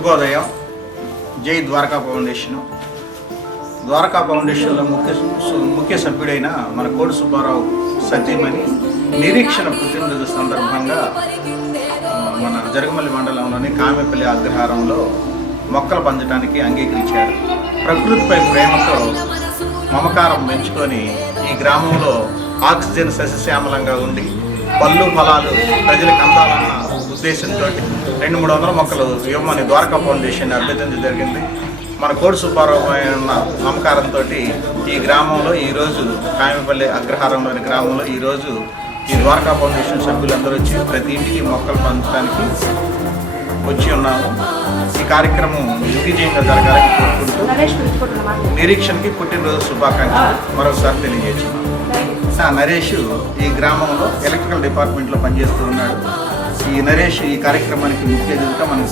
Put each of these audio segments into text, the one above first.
శుభోదయం. జై ద్వారకా ఫౌండేషన్. ద్వారకా ఫౌండేషన్లో ముఖ్య సభ్యుడైన మన కోడి సుబ్బారావు సతీమణి నిరీక్షణ పుట్టినరోజు సందర్భంగా మన జరగమల్లి మండలంలోని కామెపల్లి అగ్రహారంలో మొక్కలు పంచడానికి అంగీకరించారు. ప్రకృతిపై ప్రేమతో మమకారం పెంచుకొని ఈ గ్రామంలో ఆక్సిజన్ సస్యశ్యామలంగా ఉండి పళ్ళు ఫలాలు ప్రజలకు అందాలన్న ఉద్దేశంతో 200-300 మొక్కలు ఇవ్వమని ద్వారకా ఫౌండేషన్ అభ్యర్థించడం జరిగింది. మన కోడి సుబ్బారావు ఉన్న మమకారంతో ఈ గ్రామంలో ఈరోజు కామెపల్లి అగ్రహారంలోని గ్రామంలో ఈరోజు ఈ ద్వారకా ఫౌండేషన్ సభ్యులందరూ వచ్చి ప్రతి ఇంటికి మొక్కలు పంచడానికి వచ్చి ఉన్నాము. ఈ కార్యక్రమం దిగ్విజయంగా జరగాలని కోరుకుంటూ నిరీక్షణకి పుట్టినరోజు శుభాకాంక్షలు మరోసారి తెలియజేస్తున్నాం. నరేష్ ఈ గ్రామంలో ఎలక్ట్రికల్ డిపార్ట్మెంట్లో పనిచేస్తూ ఉన్నాడు. ఈ నరేష్ ఈ కార్యక్రమానికి ముఖ్య అతిథిగా మనకు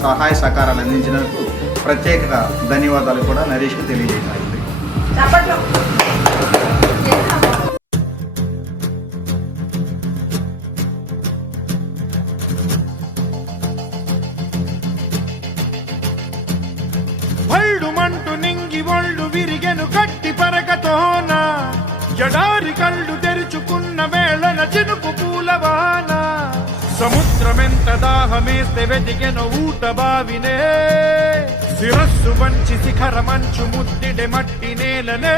సహాయ సహకారాలు అందించినందుకు ప్రత్యేక ధన్యవాదాలు కూడా నరేష్కి తెలియజేయడానికి. భళ్ళుమంటూ నింగి ఒళ్ళు విరిగెను గట్టి పరకతోన జడారి కళ్ళు తెరుచుకున్న వేళన చినుకు పూలవాన సముద్రమెంత దాహమేస్తే వెతికెను ఊట బావినే శిరస్సు వంచి శిఖర మంచు ముద్దిడే మట్టి నేలనే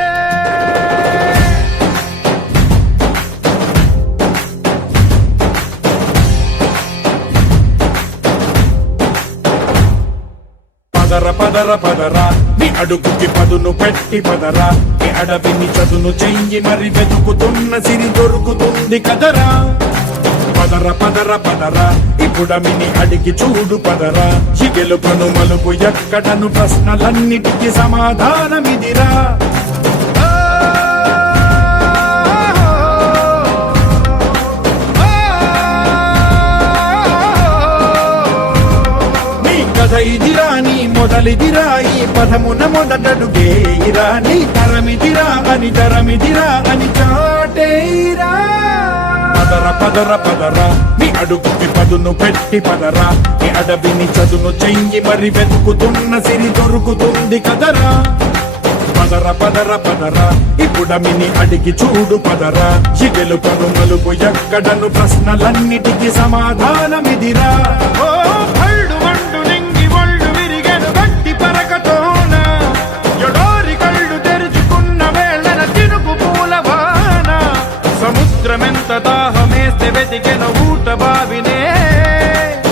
పదర పదర పదరా నీ అడుగుకి పదును పెట్టి పదరా నీ అడవిని చదును చెయ్యి మరి వెతుకుతున్న సిరి దొరుకుతుంది కదరా. పదర పదర పదరా ఇప్పుడమిని అడిగి చూడు పదరా ఈ గెలుపను మలుపు ఎక్కడను ప్రశ్నలన్నిటికీ సమాధానమిదిరా. ఇదిరా నీ మొదలిదిరా ఈ పదమున మొదటడుగేయిరా నీ తరమిదిరా అని చాటేరా. పదర పదర పదరా నీ అడుగుకి పదును పెట్టి పదరా నీ అడవిని చదును చెయ్యి మరి వెతుకుతున్న సిరి దొరుకుతుంది కదరా. పదర పదర పదరా ఇప్పుడమిని అడిగి చూడు పదరా ఈ గెలుపను మలుపు ఎక్కడను ప్రశ్నలన్నిటికీ సమాధానమిదిరా. సముద్రమెంత దాహమేస్తే వెతికెను ఊట బావినే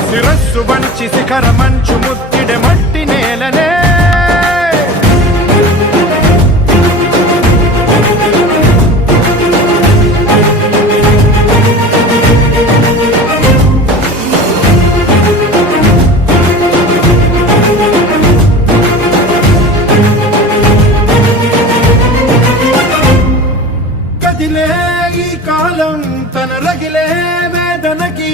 శిరస్సు వంచి శిఖర మంచు ముద్దిడే మట్టి నేలనే. ఈ కాలం తన రగిలే వేదనకి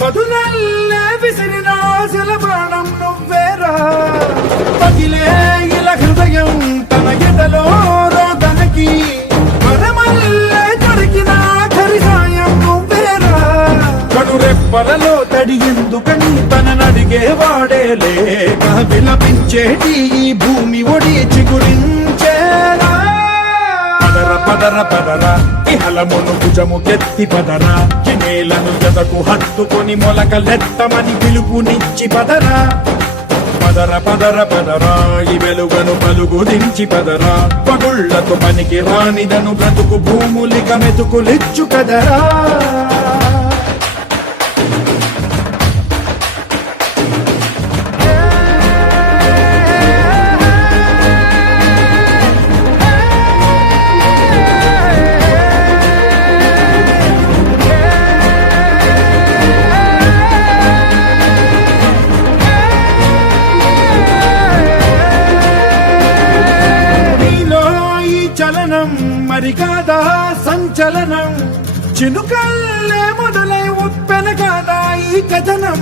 పదునల్లే విసిరిన ఆశల బాణం నువ్వేరా. పగిలే ఇలా హృదయం తన ఎదలో రోదనకి పరమల్లే దొరికిన ఆఖరి సాయం నువ్వేరా. కడురెప్పలలో తడి ఎందుకని తననడిగే వాడే లేక విలపించేటి ఈ భూమి ఒడి చిగురించేరా. పదర పదరా ఇహలమును భుజము కెత్తి పదరా నేలను జదకు హత్తుకొని మొలకలెత్తమని పిలుపునిచ్చి పదరా. పదర పదర పదరా ఈ వెలుగను పలుగు దించి పదరా పగుళ్లకు పనికి రానిదను బ్రతుకు భూములిక మెతుకులిచ్చు కదరా. మరి కాదా సంచలనం చినుకల్లే మొదలై ఉప్పెన కాదా ఈ కథనం.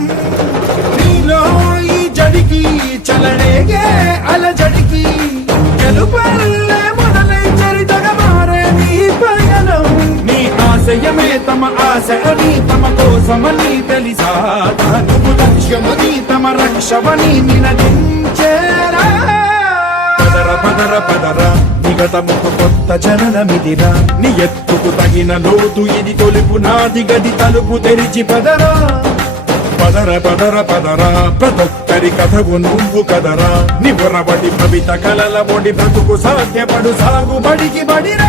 నీలో ఈ జడికి చలనేగే అలజడికి గెలుపల్లే మొదలై చరితగా మారే నీ పయనం. నీ ఆశయమే తమ ఆశ అని తమ కోసమని తెలిసా నువ్వు భాగ్యమని తమ రక్షవని నినదించేరా. పదర పదర పదర నిగతముకు కొత్త చలనమిదిరా, నీ ఎత్తుకు తగిన లోతు ఇది తొలుపు నాది గది తలుపు తెరిచి పదరా. పదర పదర పదరా ప్రతొక్కరి కథకు నువ్వు కదరా, నివరబడి భవిత కలల బొడి బ్రతుకు సాధ్యపడు సాగుబడికి బడిరా.